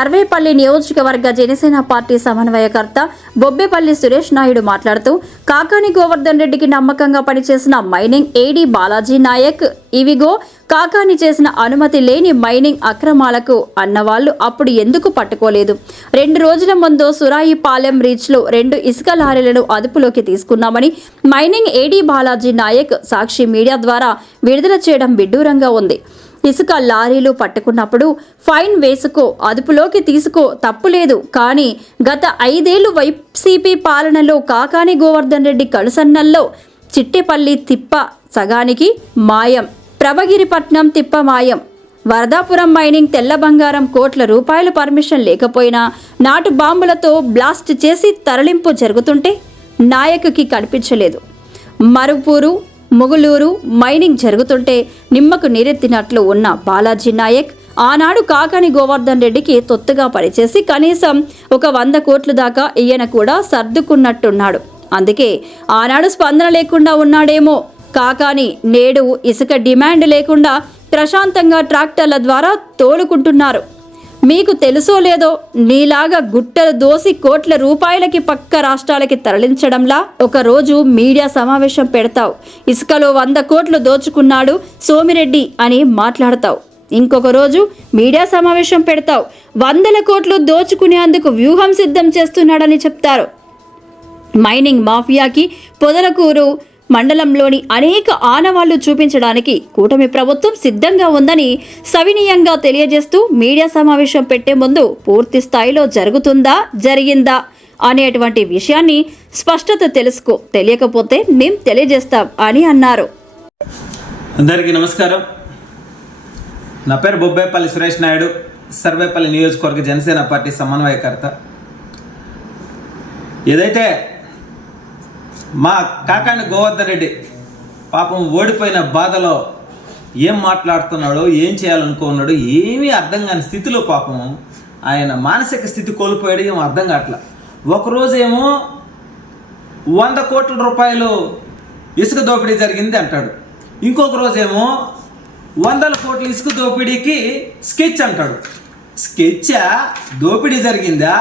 సర్వేపల్లి నియోజకవర్గ జనసేన పార్టీ సమన్వయకర్త బొబ్బేపల్లి సురేష్ నాయుడు మాట్లాడుతూ కాకాని గోవర్ధన్ రెడ్డికి నమ్మకంగా పనిచేసిన మైనింగ్ ఏడీ బాలాజీ నాయక్ ఇవిగో కాకాని చేసిన అనుమతి లేని మైనింగ్ అక్రమాలకు అన్నవాళ్ళు అప్పుడు ఎందుకు పట్టుకోలేదు? రెండు రోజుల ముందు సురాయిపాలెం రీచ్లో రెండు ఇసుక లారీలను అదుపులోకి తీసుకున్నామని mining AD Balaji Naik Sakshi media ద్వారా విడుదల చేయడం విడ్డూరంగా ఉంది. ఇసుక లారీలు పట్టుకున్నప్పుడు ఫైన్ వేసుకో అదుపులోకి తీసుకో తప్పులేదు. కానీ గత ఐదేళ్ళు వైసీపీ పాలనలో కాకాని గోవర్ధన్ రెడ్డి కలుసన్నల్లో చిట్టెపల్లి తిప్ప సగానికి మాయం. ప్రభగిరిపట్నం తిప్ప మాయం. వరదాపురం మైనింగ్ తెల్ల బంగారం కోట్ల రూపాయల పర్మిషన్ లేకపోయినా నాటు బాంబులతో బ్లాస్ట్ చేసి తరలింపు జరుగుతుంటే నాయకుకి కనిపించలేదు. మరుపూరు మొగులూరు మైనింగ్ జరుగుతుంటే నిమ్మకు నీరెత్తినట్లు ఉన్న బాలాజీ నాయక్ ఆనాడు కాకాని గోవర్ధన్ రెడ్డికి తొత్తుగా పనిచేసి కనీసం ఒక వంద కోట్లు దాకా ఈయన కూడా సర్దుకున్నట్టున్నాడు. అందుకే ఆనాడు స్పందన లేకుండా ఉన్నాడేమో. కాకాని నేడు ఇసుక డిమాండ్ లేకుండా ప్రశాంతంగా ట్రాక్టర్ల ద్వారా తోలుకుంటున్నారు మీకు తెలుసో లేదో నీలాగా గుట్టలు దోసి కోట్ల రూపాయలకి పక్క రాష్ట్రాలకి తరలించడంలా ఒకరోజు మీడియా సమావేశం పెడతావు. ఇసుకలో వంద కోట్లు దోచుకున్నాడు సోమిరెడ్డి అని మాట్లాడతావు. ఇంకొక రోజు మీడియా సమావేశం పెడతావు. వందల కోట్లు దోచుకునేందుకు వ్యూహం సిద్ధం చేస్తున్నాడని చెప్తారు. మైనింగ్ మాఫియాకి పొదలకూరు మండలంలోని అనేక ఆనవాళ్ళు చూపించడానికి కూటమి ప్రభుత్వం సిద్ధంగా ఉందని సవినీయంగా తెలియజేస్తూ మీడియా సమావేశం పెట్టే ముందు పూర్తి స్థాయిలో జరుగుతుందా జరిగిందా అనేటువంటి విషయాన్ని స్పష్టత తెలుసుకో తెలియకపోతే మేం తెలియజేస్తాం అని అన్నారు. అందరికీ నమస్కారం. నా పేరు బొబ్బేపల్లి సురేష్ నాయుడు సర్వేపల్లి నియోజకవర్గ జనసేన పార్టీ సమన్వయకర్త. ఏదైతే మా కాకాని గోవర్ధన్ రెడ్డి పాపం ఓడిపోయిన బాధలో ఏం మాట్లాడుతున్నాడో ఏం చేయాలనుకున్నాడో ఏమీ అర్థం కాని స్థితిలో పాపం ఆయన మానసిక స్థితి కోల్పోయాడు ఏం అర్థం కావట్లా. ఒకరోజేమో వంద కోట్ల రూపాయలు ఇసుక దోపిడీ జరిగింది అంటాడు. ఇంకొక రోజేమో వందల కోట్ల ఇసుక దోపిడీకి స్కెచ్ అంటాడు. స్కెచ్చా? దోపిడీ జరిగిందా?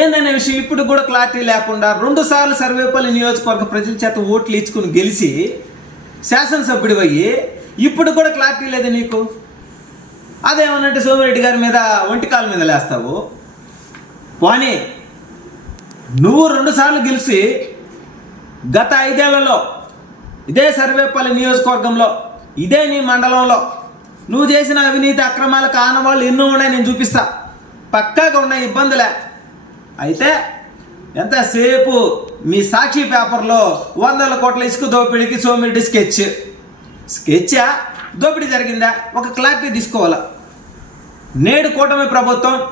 ఏందనే విషయం ఇప్పుడు కూడా క్లారిటీ లేకుండా రెండు సార్లు సర్వేపల్లి నియోజకవర్గ ప్రజల చేత ఓట్లు ఇచ్చుకుని గెలిచి శాసనసభ్యుడు అయ్యి ఇప్పుడు కూడా క్లారిటీ లేదు నీకు? అదేమనంటే సోమిరెడ్డి గారి మీద ఒంటికాల మీద లేస్తావు. వాణి నువ్వు రెండుసార్లు గెలిచి గత ఐదేళ్ళలో ఇదే సర్వేపల్లి నియోజకవర్గంలో ఇదే నీ మండలంలో నువ్వు చేసిన అవినీతి అక్రమాలకు ఆనవాళ్ళు ఎన్నో ఉన్నాయి నేను చూపిస్తా. పక్కాగా ఉన్నాయి ఇబ్బందులే. అయితే ఎంతసేపు మీ సాక్షి పేపర్లో వందల కోట్ల ఇసుక దోపిడీకి సోమిరెడ్డి స్కెచ్? స్కెచ్చా? దోపిడీ జరిగిందా? ఒక క్లారిటీ తీసుకోవాలా? నేడు కూటమి ప్రభుత్వం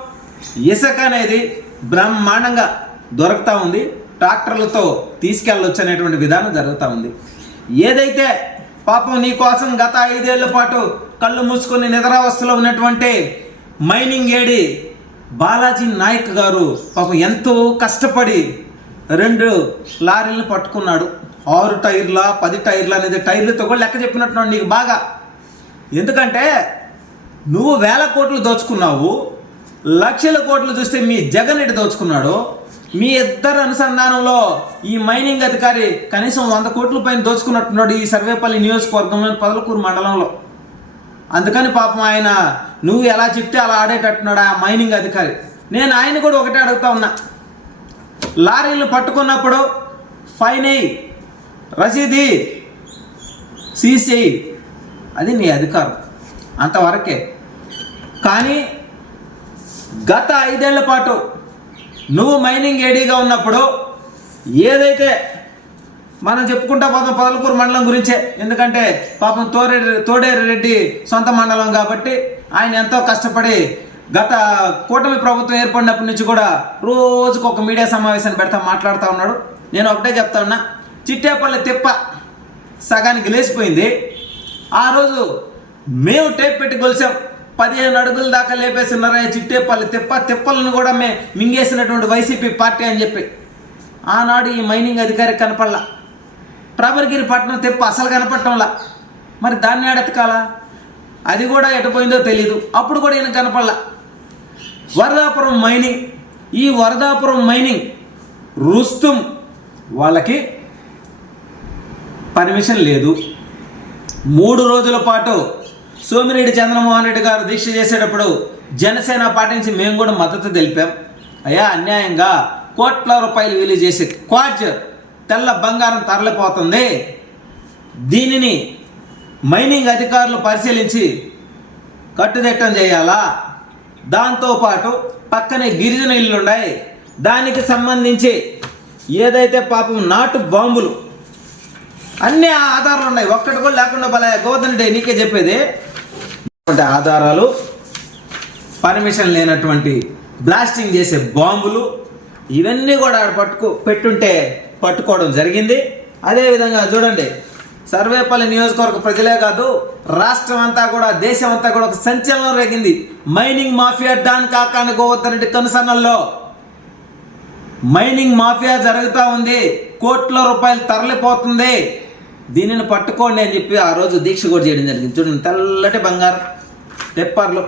ఇసుక అనేది బ్రహ్మాండంగా దొరుకుతూ ఉంది. ట్రాక్టర్లతో తీసుకెళ్ళొచ్చు అనేటువంటి విధానం జరుగుతూ ఉంది. ఏదైతే పాపం నీ కోసం గత ఐదేళ్ళ పాటు కళ్ళు మూసుకొని నిద్రావస్థలో ఉన్నటువంటి మైనింగ్ ఏడి బాలాజీ నాయక్ గారు పాపం ఎంతో కష్టపడి రెండు లారీలను పట్టుకున్నాడు. ఆరు టైర్ల పది టైర్ల అనేది టైర్లతో కూడా లెక్క చెప్పినట్టున్నాడు నీకు బాగా. ఎందుకంటే నువ్వు వేల కోట్లు దోచుకున్నావు లక్షల కోట్లు చూస్తే మీ జగన్ ఎటు దోచుకున్నాడు. మీ ఇద్దరు అనుసంధానంలో ఈ మైనింగ్ అధికారి కనీసం వంద కోట్ల పైన దోచుకున్నట్టున్నాడు ఈ సర్వేపల్లి నియోజకవర్గంలోని పదలకూరు మండలంలో. అందుకని పాపం ఆయన నువ్వు ఎలా చెప్తే అలా ఆడేటట్టున్నాడు ఆ మైనింగ్ అధికారి. నేను ఆయన కూడా ఒకటే అడుగుతా ఉన్నా. లారీలు పట్టుకున్నప్పుడు ఫైన్ అయ్యి రసీది సీసీ అది నీ అధికారం అంతవరకే. కానీ గత ఐదేళ్ళ పాటు నువ్వు మైనింగ్ ఏడీగా ఉన్నప్పుడు ఏదైతే మనం చెప్పుకుంటా పోతాం పదలకూరు మండలం గురించే. ఎందుకంటే పాపం తోరే తోడేరు రెడ్డి సొంత మండలం కాబట్టి ఆయన ఎంతో కష్టపడి గత కూటమి ప్రభుత్వం ఏర్పడినప్పటి నుంచి కూడా రోజుకు ఒక మీడియా సమావేశాన్ని పెడతా మాట్లాడుతూ ఉన్నాడు. నేను ఒకటే చెప్తా ఉన్నా చిట్టేపల్లి తిప్ప సగానికి లేచిపోయింది. ఆ రోజు మేము టేప్ పెట్టి గొలిసాం పదిహేను అడుగుల దాకా లేపేస్తున్నారా చిట్టేపల్లి తిప్ప? తిప్పలను కూడా మే మింగేసినటువంటి వైసీపీ పార్టీ అని చెప్పి. ఆనాడు ఈ మైనింగ్ అధికారి కనపడలా. ప్రభరగిరి పట్టణం తిప్ప అసలు కనపడటంలా. మరి దాన్ని ఎడతకాలా అది కూడా ఎటుపోయిందో తెలీదు. అప్పుడు కూడా ఈయన కనపడలా. వరదాపురం మైనింగ్ ఈ వరదాపురం మైనింగ్ రుస్తుం వాళ్ళకి పర్మిషన్ లేదు. మూడు రోజుల పాటు సోమిరెడ్డి చంద్రమోహన్ రెడ్డి గారు దీక్ష చేసేటప్పుడు జనసేన పార్టీ నుంచి మేము కూడా మద్దతు తెలిపాం. అయ్యా అన్యాయంగా కోట్ల రూపాయలు విలువ చేసే క్వార్జ్ తెల్ల బంగారం తరలిపోతుంది. దీనిని మైనింగ్ అధికారులు పరిశీలించి కట్టుదిట్టం చేయాలా? దాంతోపాటు పక్కనే గిరిజన ఇల్లు ఉన్నాయి దానికి సంబంధించి ఏదైతే పాపం నాటు బాంబులు అన్ని ఆధారాలు ఉన్నాయి ఒక్కటి కూడా లేకుండా భలే గోవర్ధన్ నీకే చెప్పేది. ఆధారాలు పర్మిషన్ లేనటువంటి బ్లాస్టింగ్ చేసే బాంబులు ఇవన్నీ కూడా ఆడ పట్టుకు పెట్టుంటే పట్టుకోవడం జరిగింది. అదేవిధంగా చూడండి సర్వేపల్లి నియోజకవర్గ ప్రజలే కాదు రాష్ట్రం అంతా కూడా దేశం అంతా కూడా ఒక సంచలనం రేగింది. Mining mafia don Kakani Govardhan Reddy కనుసన్నల్లో మైనింగ్ మాఫియా జరుగుతూ ఉంది. కోట్ల రూపాయలు తరలిపోతుంది. దీనిని పట్టుకోండి అని చెప్పి ఆ రోజు దీక్ష కూడా చేయడం జరిగింది. చూడండి తెల్లటి బంగారం పెప్పర్లు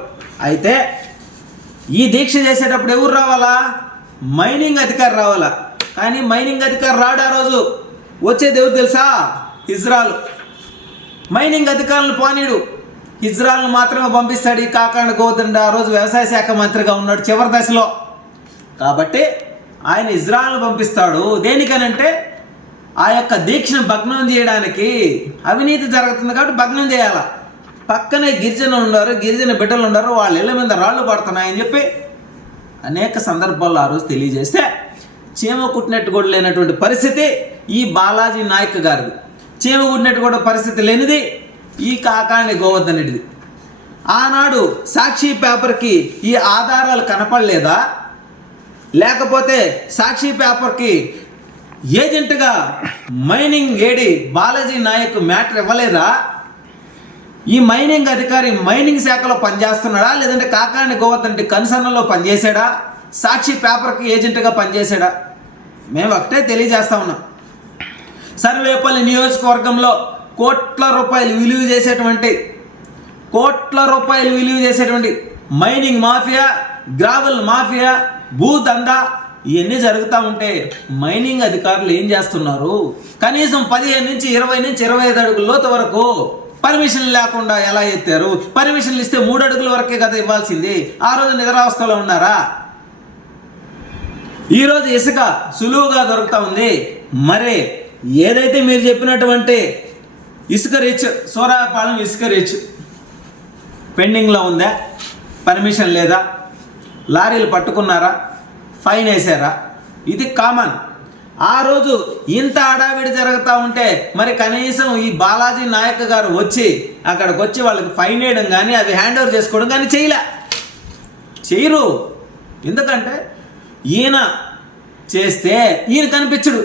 అయితే ఈ దీక్ష చేసేటప్పుడు ఎవరు రావాలా? మైనింగ్ అధికారి రావాలా? కానీ మైనింగ్ అధికారి రాడు ఆ రోజు. వచ్చేది ఎవరు తెలుసా? ఇజ్రాల్ మైనింగ్ అధికారులను పోనీడు. ఇజ్రాల్ను మాత్రమే పంపిస్తాడు ఈ కాకాండ గోవర్ధన్ ఆ రోజు వ్యవసాయ శాఖ మంత్రిగా ఉన్నాడు చివరి దశలో. కాబట్టి ఆయన ఇజ్రాయల్ పంపిస్తాడు. దేనికనంటే ఆ యొక్క దీక్షను భగ్నం చేయడానికి అవినీతి జరుగుతుంది కాబట్టి భగ్నం చేయాల. పక్కనే గిరిజన ఉన్నారు గిరిజన బిడ్డలు ఉన్నారు వాళ్ళ ఇళ్ళ మీద రాళ్ళు పడుతున్నాయని చెప్పి అనేక సందర్భాల్లో ఆ రోజు తెలియజేస్తే చీమ కుట్టినట్టు కూడా లేనటువంటి పరిస్థితి ఈ బాలాజీ నాయక్ గారిది. చీమ కుట్టినట్టు కూడా పరిస్థితి లేనిది ఈ కాకాణి గోవర్ధన్ రెడ్డిది ఆనాడు సాక్షి పేపర్కి ఈ ఆధారాలు కనపడలేదా? లేకపోతే సాక్షి పేపర్కి ఏజెంట్గా mining AD Balaji Nayak matter ఇవ్వలేదా? ఈ మైనింగ్ అధికారి మైనింగ్ శాఖలో పనిచేస్తున్నాడా? లేదంటే కాకాని గోవర్ధన్ రెడ్డి కన్సర్న్లో పనిచేశాడా? సాక్షి పేపర్కి ఏజెంట్గా పనిచేశాడా? మేము ఒకటే తెలియజేస్తా ఉన్నాం. సర్వేపల్లి నియోజకవర్గంలో కోట్ల రూపాయలు విలువ చేసేటువంటి కోట్ల రూపాయలు విలువ చేసేటువంటి మైనింగ్ మాఫియా గ్రావెల్ మాఫియా భూ దందా ఇవన్నీ జరుగుతూ ఉంటే మైనింగ్ అధికారులు ఏం చేస్తున్నారు? కనీసం పదిహేను నుంచి ఇరవై నుంచి ఇరవై ఐదు అడుగుల లోతు వరకు పర్మిషన్ లేకుండా ఎలా ఎత్తారు? పర్మిషన్లు ఇస్తే మూడు అడుగుల వరకే కదా ఇవ్వాల్సింది. ఆ రోజు నిద్రావస్థలో ఉన్నారా? ఈరోజు ఇసుక సులువుగా దొరుకుతూ ఉంది. మరి ఏదైతే మీరు చెప్పినటువంటి ఇసుక రీచ్ సూరాపాలెం ఇసుక రీచ్ పెండింగ్లో ఉందా? పర్మిషన్ లేదా? లారీలు పట్టుకున్నారా? ఫైన్ వేసారా? ఇది కామన్. ఆ రోజు ఇంత అడావిడి జరుగుతూ ఉంటే మరి కనీసం ఈ బాలాజీ నాయక్ గారు వచ్చి అక్కడికి వచ్చి వాళ్ళకి ఫైన్ వేయడం కానీ అది హ్యాండ్ ఓవర్ చేసుకోవడం కానీ చేయలే. చేయరు. ఎందుకంటే ఈయన చేస్తే ఈయన కనిపించడు.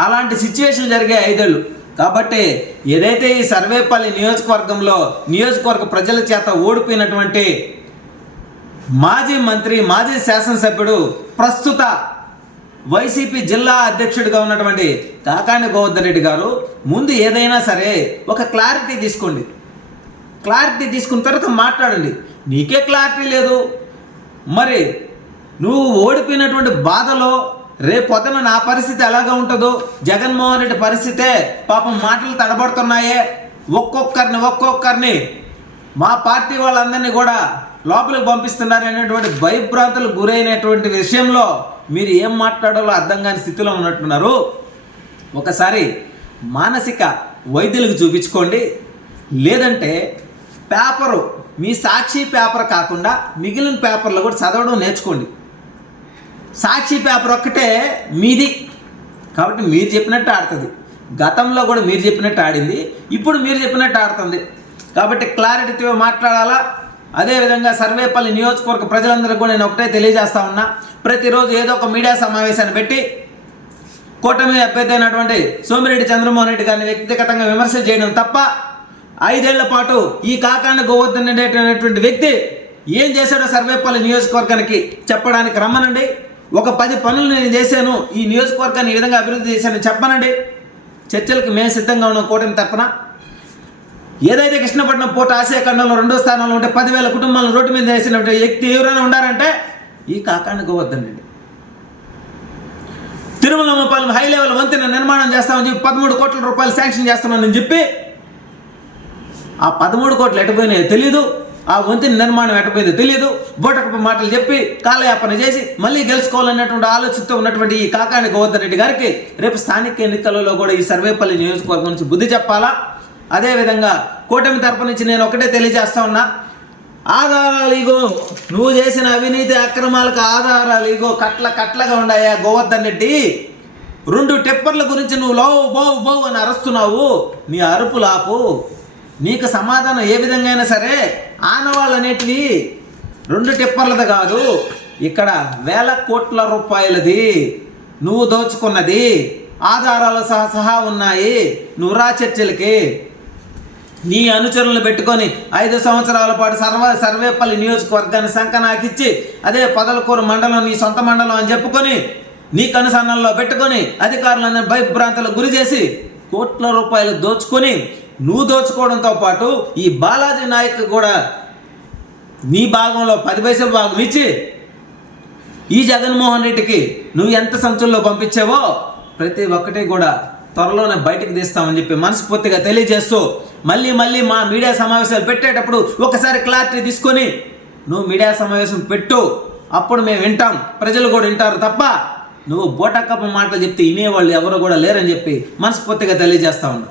అలాంటి సిచ్యువేషన్ జరిగే ఐదేళ్ళు. కాబట్టి ఏదైతే ఈ సర్వేపల్లి నియోజకవర్గంలో నియోజకవర్గ ప్రజల చేత ఓడిపోయినటువంటి మాజీ మంత్రి మాజీ శాసనసభ్యుడు ప్రస్తుత వైసీపీ జిల్లా అధ్యక్షుడిగా ఉన్నటువంటి కాకాని గోవర్ధన్ రెడ్డి గారు ముందు ఏదైనా సరే ఒక క్లారిటీ తీసుకోండి. క్లారిటీ తీసుకున్న తర్వాత మాట్లాడండి. నీకే క్లారిటీ లేదు. మరి నువ్వు ఓడిపోయినటువంటి బాధలో రేపు పొద్దున నా పరిస్థితి ఎలాగా ఉంటుందో జగన్మోహన్ రెడ్డి పరిస్థితే పాపం మాటలు తడబడుతున్నాయే. ఒక్కొక్కరిని ఒక్కొక్కరిని మా పార్టీ వాళ్ళందరినీ కూడా లోపలికి పంపిస్తున్నారు అనేటువంటి భయభ్రాంతులు గురైనటువంటి విషయంలో మీరు ఏం మాట్లాడాలో అర్థం కాని స్థితిలో ఉన్నట్టున్నారు. ఒకసారి మానసిక వైద్యులకు చూపించుకోండి. లేదంటే పేపరు మీ సాక్షి పేపర్ కాకుండా మిగిలిన పేపర్లు కూడా చదవడం నేర్చుకోండి. సాక్షి పేపర్ ఒక్కటే మీది. కాబట్టి మీరు చెప్పినట్టు ఆడుతుంది. గతంలో కూడా మీరు చెప్పినట్టు ఆడింది. ఇప్పుడు మీరు చెప్పినట్టు ఆడుతుంది. కాబట్టి క్లారిటీతో మాట్లాడాలా? అదేవిధంగా సర్వేపల్లి నియోజకవర్గ ప్రజలందరికీ కూడా నేను ఒకటే తెలియజేస్తా ఉన్నా. ప్రతిరోజు ఏదో ఒక మీడియా సమావేశాన్ని పెట్టి కూటమి అభ్యర్థి అయినటువంటి సోమిరెడ్డి చంద్రమోహన్ రెడ్డి గారిని వ్యక్తిగతంగా విమర్శలు చేయడం తప్ప ఐదేళ్ళ పాటు ఈ కాకాండ గోవర్ధన్ రెడ్డి అనేటువంటి వ్యక్తి ఏం చేశాడో సర్వేపల్లి నియోజకవర్గానికి చెప్పడానికి రమ్మనండి. ఒక పది పనులు నేను చేశాను ఈ నియోజకవర్గాన్ని ఈ విధంగా అభివృద్ధి చేశాను చెప్పనండి. చర్చలకు మేము సిద్ధంగా ఉన్నాం కూటమి తప్పన ఏదైతే కృష్ణపట్నం పోర్ట్ ఆసియాఖండంలో రెండో స్థానంలో ఉంటే పదివేల కుటుంబాలను రోడ్డు మీద వేసిన వ్యక్తి ఎవరైనా ఉండారంటే ఈ కాకాండకు వద్దండి. తిరుమల పాలెం హై లెవెల్ వంతెన నిర్మాణం చేస్తామని చెప్పి పదమూడు కోట్ల రూపాయలు శాంక్షన్ చేస్తున్నానని చెప్పి ఆ పదమూడు కోట్లు ఎట్టపోయినాయో తెలియదు ఆ వంతెన నిర్మాణం ఎట్టపోయిందో తెలియదు బోటకపు మాటలు చెప్పి కాలయాపన చేసి మళ్ళీ గెలుచుకోవాలన్నటువంటి ఆలోచనతో ఉన్నటువంటి ఈ కాకాని గోవర్ధన్ రెడ్డి గారికి రేపు స్థానిక ఎన్నికలలో కూడా ఈ సర్వేపల్లి నియోజకవర్గం నుంచి బుద్ధి చెప్పాలా? అదేవిధంగా కూటమి తరపు నుంచి నేను ఒకటే తెలియజేస్తా ఉన్నా. ఆధారాలు ఇగో నువ్వు చేసిన అవినీతి అక్రమాలకు ఆధారాలు ఇగో కట్ల కట్లగా ఉన్నాయా గోవర్ధన్ రెడ్డి? రెండు టెప్పర్ల గురించి నువ్వు లవ్ బావు బావు అని అరుస్తున్నావు. నీ అరుపు లాపు నీకు సమాధానం ఏ విధంగా అయినా సరే ఆనవాళ్ళు అనేటివి రెండు టిప్పర్లది కాదు. ఇక్కడ వేల కోట్ల రూపాయలది నువ్వు దోచుకున్నది. ఆధారాలు సహా సహా ఉన్నాయి నువ్వు రా చర్చలకి. నీ అనుచరులను పెట్టుకొని ఐదు సంవత్సరాల పాటు సర్వ సర్వేపల్లి నియోజకవర్గాన్ని సంకనాకిచ్చి అదే పదలకూరు మండలం నీ సొంత మండలం అని చెప్పుకొని నీ కనుసన్నల్లో పెట్టుకొని అధికారులను భయభ్రాంతులకు గురి చేసి కోట్ల రూపాయలు దోచుకొని నువ్వు దోచుకోవడంతో పాటు ఈ బాలాజీ నాయక్ కూడా నీ భాగంలో పది పైసలు భాగం ఇచ్చి ఈ జగన్మోహన్ రెడ్డికి నువ్వు ఎంత సంచుల్లో పంపించావో ప్రతి ఒక్కటి కూడా త్వరలోనే బయటకు తీస్తామని చెప్పి మనస్ఫూర్తిగా తెలియజేస్తూ మళ్ళీ మళ్ళీ మా మీడియా సమావేశాలు పెట్టేటప్పుడు ఒకసారి క్లారిటీ తీసుకొని నువ్వు మీడియా సమావేశం పెట్టు అప్పుడు మేము వింటాం ప్రజలు కూడా వింటారు తప్ప నువ్వు బోటక్కప్ప మాటలు చెప్తే వినేవాళ్ళు ఎవరు కూడా లేరని చెప్పి మనస్ఫూర్తిగా తెలియజేస్తా ఉన్నా.